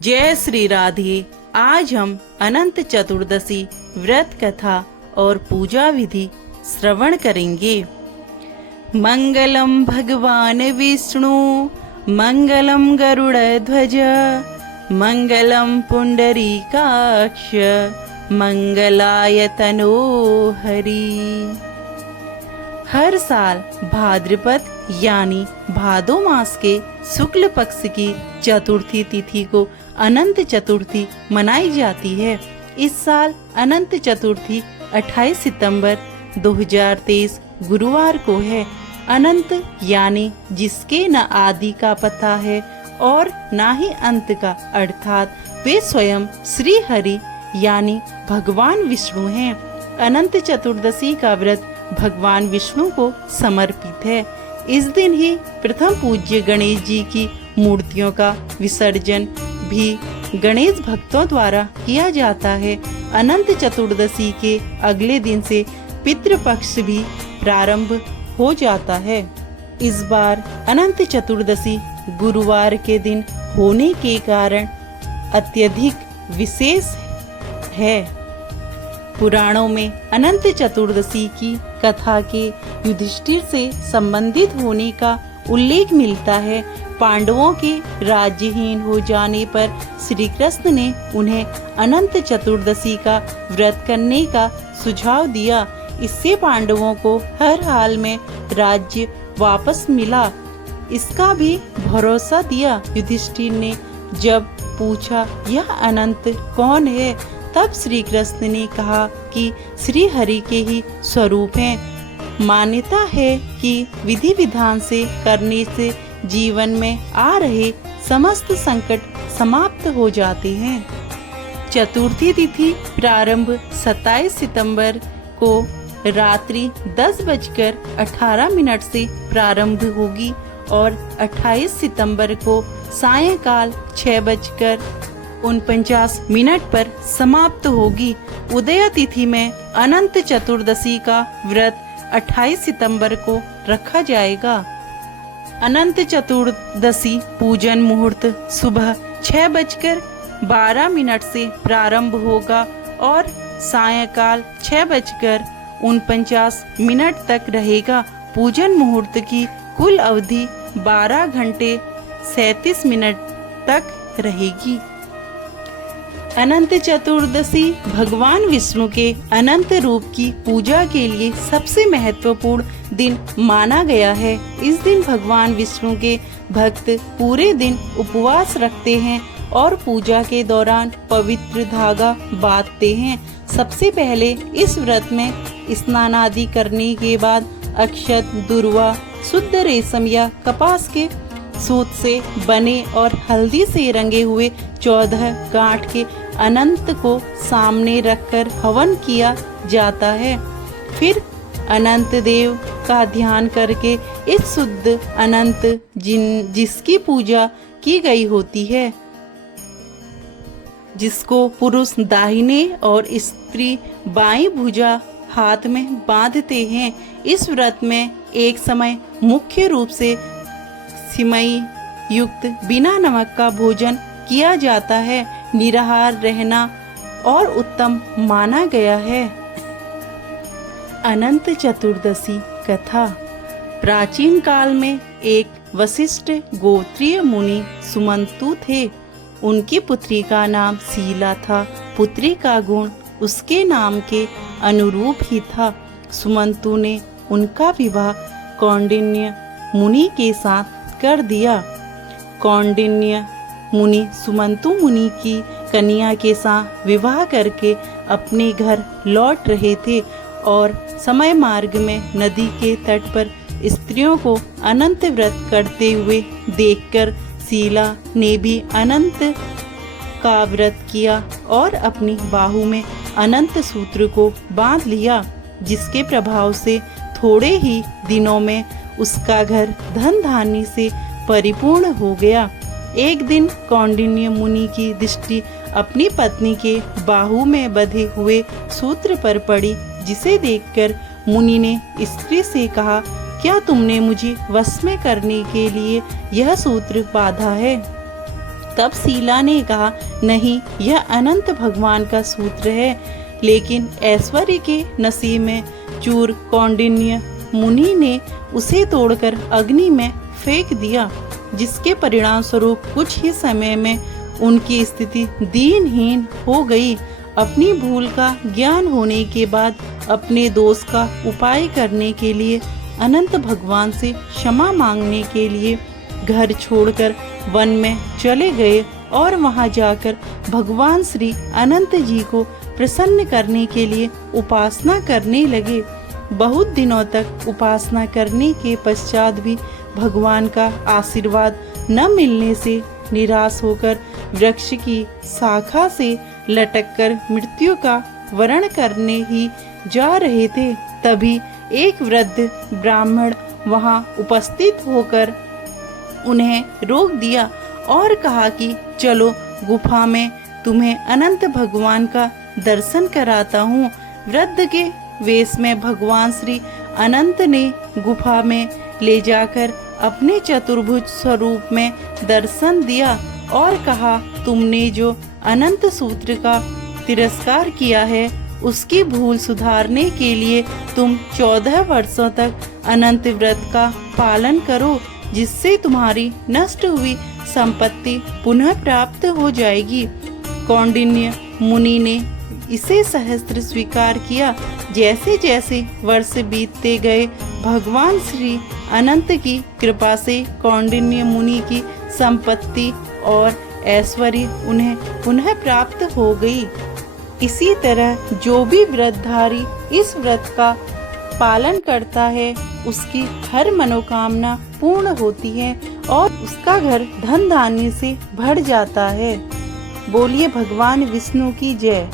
जय श्री राधे। आज हम अनंत चतुर्दशी व्रत कथा और पूजा विधि श्रवण करेंगे। मंगलम भगवान विष्णु, मंगलम गरुड़ध्वज, मंगलम पुंडरीकाक्ष, मंगलाय तनोहरि। हर साल भाद्रपद यानी भादो मास के शुक्ल पक्ष की चतुर्थी तिथि को अनंत चतुर्थी मनाई जाती है। इस साल अनंत चतुर्थी 28 सितंबर 2023 गुरुवार को है। अनंत यानी जिसके न आदि का पता है और न ही अंत का, अर्थात वे स्वयं श्री हरि यानी भगवान विष्णु हैं। अनंत चतुर्दशी का व्रत भगवान विष्णु को समर्पित है। इस दिन ही प्रथम पूज्य गणेश जी की मूर्तियों का विसर्जन भी गणेश भक्तों द्वारा किया जाता है। अनंत चतुर्दशी के अगले दिन से पितृपक्ष भी प्रारंभ हो जाता है। इस बार अनंत चतुर्दशी गुरुवार के दिन होने के कारण अत्यधिक विशेष है। पुराणों में अनंत चतुर्दशी की कथा के युधिष्ठिर से संबंधित होने का उल्लेख मिलता है। पांडवों के राज्यहीन हो जाने पर श्री कृष्ण ने उन्हें अनंत चतुर्दशी का व्रत करने का सुझाव दिया। इससे पांडवों को हर हाल में राज्य वापस मिला, इसका भी भरोसा दिया। युधिष्ठिर ने जब पूछा यह अनंत कौन है, तब श्री कृष्ण ने कहा कि श्री हरि के ही स्वरूप हैं। मान्यता है कि विधि विधान से करने से जीवन में आ रहे समस्त संकट समाप्त हो जाते हैं। चतुर्थी तिथि प्रारंभ 27 सितंबर को रात्रि 10:18 से प्रारंभ होगी और 28 सितंबर को सायंकाल 6:49 पर समाप्त होगी। उदय तिथि में अनंत चतुर्दशी का व्रत 28 सितंबर को रखा जाएगा। अनंत चतुर्दशी पूजन मुहूर्त सुबह 6:12 से प्रारंभ होगा और सायंकाल 6:49 तक रहेगा। पूजन मुहूर्त की कुल अवधि 12 घंटे 37 मिनट तक रहेगी। अनंत चतुर्दशी भगवान विष्णु के अनंत रूप की पूजा के लिए सबसे महत्वपूर्ण दिन माना गया है। इस दिन भगवान विष्णु के भक्त पूरे दिन उपवास रखते हैं और पूजा के दौरान पवित्र धागा बांधते हैं। सबसे पहले इस व्रत में स्नान आदि करने के बाद अक्षत, दुर्वा, शुद्ध रेशम या कपास के सूत से बने और हल्दी से रंगे हुए 14 गांठ के अनंत को सामने रखकर हवन किया जाता है। फिर अनंत देव का ध्यान करके इस शुद्ध अनंत जिसकी पूजा की गई होती है, जिसको पुरुष दाहिने और स्त्री बाईं भुजा हाथ में बांधते हैं। इस व्रत में एक समय मुख्य रूप से सिमई युक्त बिना नमक का भोजन किया जाता है। निराहार रहना और उत्तम माना गया है। अनंत चतुर्दशी कथा। प्राचीन काल में एक वशिष्ठ गोत्रीय मुनि सुमंतु थे। उनकी पुत्री का नाम शीला था। पुत्री का गुण उसके नाम के अनुरूप ही था। सुमंतु ने उनका विवाह कौंडिन्य मुनि के साथ कर दिया। कौंडिन्य मुनि सुमंतु मुनि की कन्या के साथ विवाह करके अपने घर लौट रहे थे और समय मार्ग में नदी के तट पर स्त्रियों को अनंत व्रत करते हुए देखकर शीला ने भी अनंत का व्रत किया और अपनी बाहु में अनंत सूत्र को बांध लिया, जिसके प्रभाव से थोड़े ही दिनों में उसका घर धन धान्य से परिपूर्ण हो गया। एक दिन कौंडिन्य मुनि की दृष्टि अपनी पत्नी के बाहु में बंधे हुए सूत्र पर पड़ी, जिसे देखकर मुनि ने स्त्री से कहा, क्या तुमने मुझे वश में करने के लिए यह सूत्र बांधा है? तब शीला ने कहा, नहीं, यह अनंत भगवान का सूत्र है। लेकिन ऐश्वर्य के नसीब में चूर कौंडिन्य मुनि ने उसे तोड़कर अग्नि में फेंक दिया, जिसके परिणाम स्वरूप कुछ ही समय में उनकी स्थिति दीनहीन हो गई। अपनी भूल का ज्ञान होने के बाद अपने दोष का उपाय करने के लिए अनंत भगवान से क्षमा मांगने के लिए घर छोड़कर वन में चले गए और वहां जाकर भगवान श्री अनंत जी को प्रसन्न करने के लिए उपासना करने लगे। बहुत दिनों तक उपासना करने के पश्चात भी भगवान का आशीर्वाद न मिलने से निराश होकर वृक्ष की शाखा से लटककर मृत्यु का वरण करने ही जा रहे थे। तभी एक वृद्ध ब्राह्मण वहां उपस्थित होकर उन्हें रोक दिया और कहा कि चलो गुफा में तुम्हें अनंत भगवान का दर्शन कराता हूँ। वृद्ध के वेश में भगवान श्री अनंत ने गुफा में ले जाकर अपने चतुर्भुज स्वरूप में दर्शन दिया और कहा, तुमने जो अनंत सूत्र का तिरस्कार किया है उसकी भूल सुधारने के लिए तुम 14 वर्षों तक अनंत व्रत का पालन करो, जिससे तुम्हारी नष्ट हुई संपत्ति पुनः प्राप्त हो जाएगी। कौंडिन्य मुनि ने इसे सहस्त्र स्वीकार किया। जैसे जैसे वर्ष बीतते गए भगवान श्री अनंत की कृपा से कौंडिन्य मुनि की संपत्ति और ऐश्वर्य उन्हें पुनः प्राप्त हो गई। इसी तरह जो भी व्रतधारी इस व्रत का पालन करता है उसकी हर मनोकामना पूर्ण होती है और उसका घर धन धान्य से भर जाता है। बोलिए भगवान विष्णु की जय।